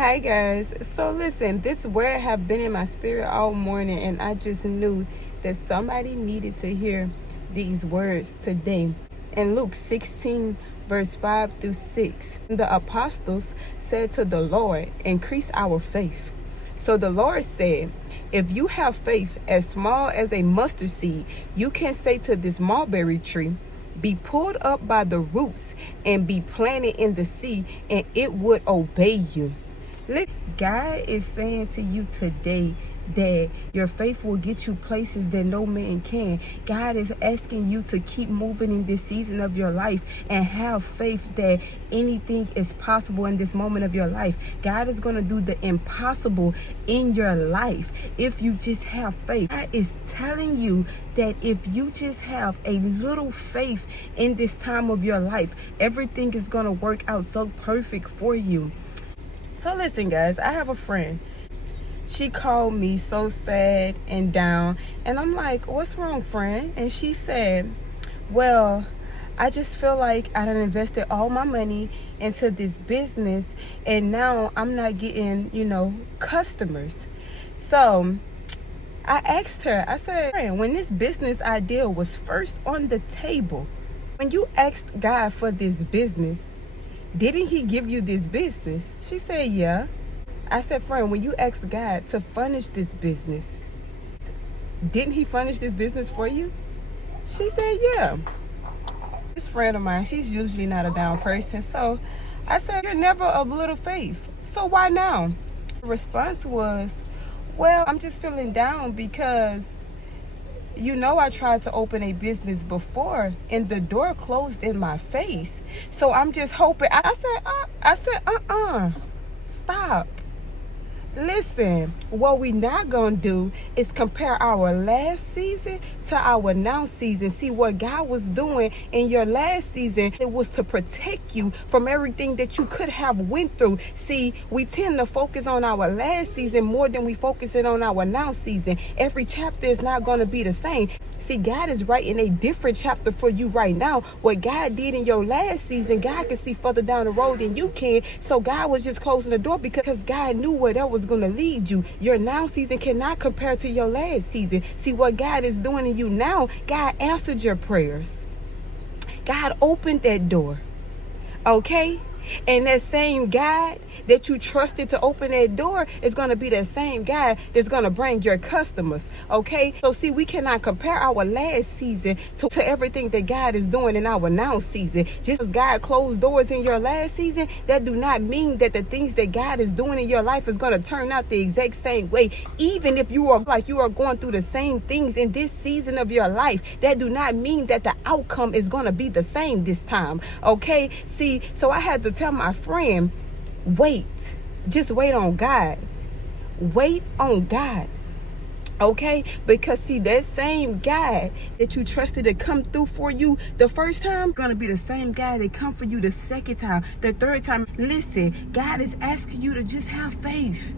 Hi guys. So listen, this word have been in my spirit all morning, and I just knew that somebody needed to hear these words today. In Luke 16 verse 5 through 6, the apostles said to the Lord, "Increase our faith." So the Lord said, "If you have faith as small as a mustard seed, you can say to this mulberry tree, be pulled up by the roots and be planted in the sea, and it would obey you." God is saying to you today that your faith will get you places that no man can. God is asking you to keep moving in this season of your life and have faith that anything is possible in this moment of your life. God is going to do the impossible in your life if you just have faith. God is telling you that if you just have a little faith in this time of your life, everything is going to work out so perfect for you. So listen, guys, I have a friend. She called me so sad and down, and I'm like, "What's wrong, friend?" And she said, "Well, I just feel like I done invested all my money into this business, and now I'm not getting, customers." So I asked her, I said, "Friend, when this business idea was first on the table, when you asked God for this business, didn't he give you this business?" She said, "Yeah." I said, "Friend, when you asked God to furnish this business, didn't he furnish this business for you?" She said, "Yeah." This friend of mine, she's usually not a down person. So I said, "You're never of little faith. So why now?" The response was, "Well, I'm just feeling down because I tried to open a business before and the door closed in my face. So I'm just hoping." I said, stop. Listen, what we not gonna do is compare our last season to our now season. See, what God was doing in your last season, it was to protect you from everything that you could have went through. See, we tend to focus on our last season more than we focusing on our now season. Every chapter is not gonna be the same. See, God is writing a different chapter for you right now. What God did in your last season, God can see further down the road than you can. So God was just closing the door because God knew where that was going to lead you. Your now season cannot compare to your last season. See, what God is doing in you now, God answered your prayers. God opened that door. Okay? And that same God that you trusted to open that door is going to be that same God that's going to bring your customers. Okay? So see, we cannot compare our last season to everything that God is doing in our now season. Just as God closed doors in your last season, that do not mean that the things that God is doing in your life is going to turn out the exact same way. Even if you are going through the same things in this season of your life, that do not mean that the outcome is going to be the same this time. Okay? See, so I had to tell my friend, wait. Just wait on God. Wait on God. Okay? Because see, that same God that you trusted to come through for you the first time, gonna be the same God that come for you the second time, the third time. Listen, God is asking you to just have faith.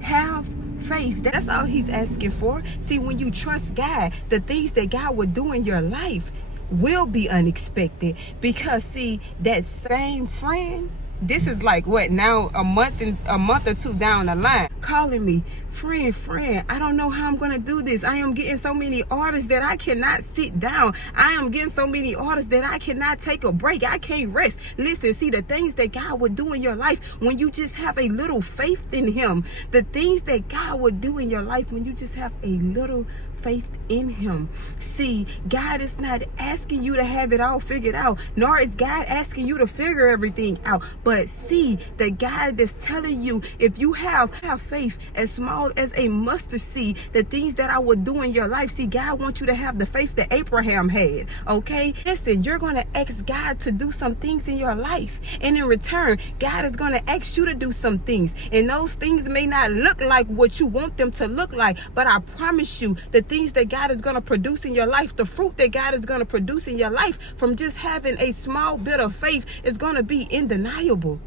Have faith. That's all he's asking for. See, when you trust God, the things that God will do in your life will be unexpected. Because see, that same friend, this is like what now, a month or two down the line, calling me, friend, I don't know how I'm gonna do this. I am getting so many orders that I cannot sit down. I am getting so many orders that I cannot take a break. I can't rest. Listen, see, the things that God would do in your life when you just have a little faith in him, the things that God would do in your life when you just have a little faith in him. See, God is not asking you to have it all figured out, nor is God asking you to figure everything out. But see, the God that's telling you, if you have faith as small as a mustard seed, the things that I will do in your life. See, God wants you to have the faith that Abraham had. Okay? Listen, you're going to ask God to do some things in your life, and in return, God is going to ask you to do some things, and those things may not look like what you want them to look like, but I promise you, the things that God is going to produce in your life, the fruit that God is going to produce in your life from just having a small bit of faith is going to be undeniable.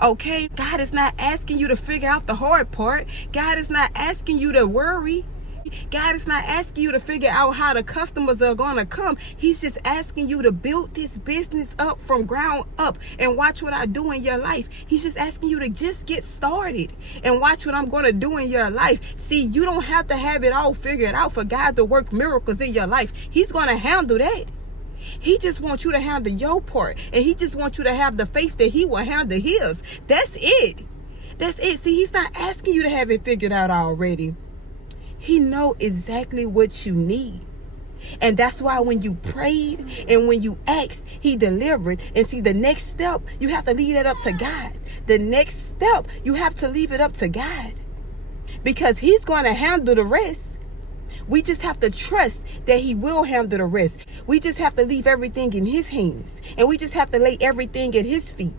Okay? God is not asking you to figure out the hard part. God is not asking you to worry. God is not asking you to figure out how the customers are going to come. He's just asking you to build this business up from ground up and watch what I do in your life. He's just asking you to just get started and watch what I'm going to do in your life. See, you don't have to have it all figured out for God to work miracles in your life. He's going to handle that. He just wants you to handle your part, and he just wants you to have the faith that he will handle his. That's it. That's it. See, he's not asking you to have it figured out already. He knows exactly what you need. And that's why when you prayed and when you asked, he delivered. And see, the next step, you have to leave that up to God. The next step, you have to leave it up to God, because he's going to handle the rest. We just have to trust that he will handle the rest. We just have to leave everything in his hands. And we just have to lay everything at his feet.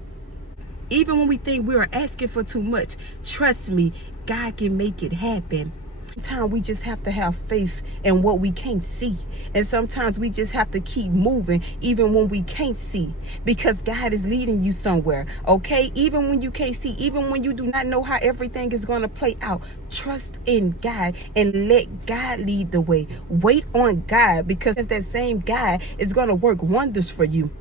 Even when we think we are asking for too much, trust me, God can make it happen. Sometimes we just have to have faith in what we can't see. And sometimes we just have to keep moving even when we can't see, because God is leading you somewhere. Okay? Even when you can't see, even when you do not know how everything is going to play out, trust in God and let God lead the way. Wait on God, because that same God is going to work wonders for you.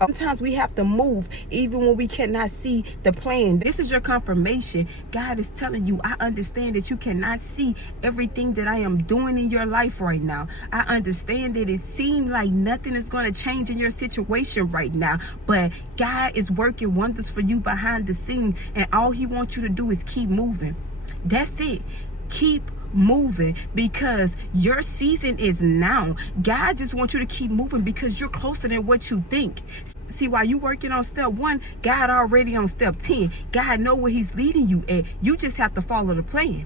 Sometimes we have to move even when we cannot see the plan. This is your confirmation. God is telling you, I understand that you cannot see everything that I am doing in your life right now. I understand that it seems like nothing is going to change in your situation right now, but God is working wonders for you behind the scenes, and all he wants you to do is keep moving. That's it. Keep moving, because your season is now. God just wants you to keep moving because you're closer than what you think. See, while you working on step 1, God already on step 10. God know where he's leading you at. You just have to follow the plan.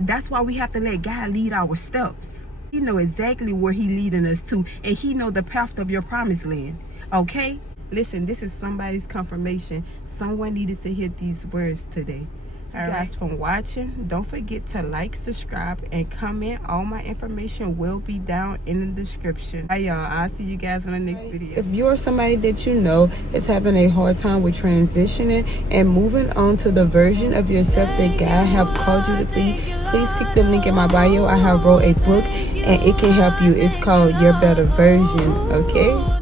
That's why we have to let God lead our steps. He know exactly where he leading us to, and he know the path of your promised land. Okay? Listen, this is somebody's confirmation. Someone needed to hear these words today. All right, guys, from watching, don't forget to like, subscribe, and comment. All my information will be down in the description. Bye, y'all. I'll see you guys in the next video. If you're somebody that you know is having a hard time with transitioning and moving on to the version of yourself that God have called you to be, please click the link in my bio. I have wrote a book, and it can help you. It's called Your Better Version. Okay?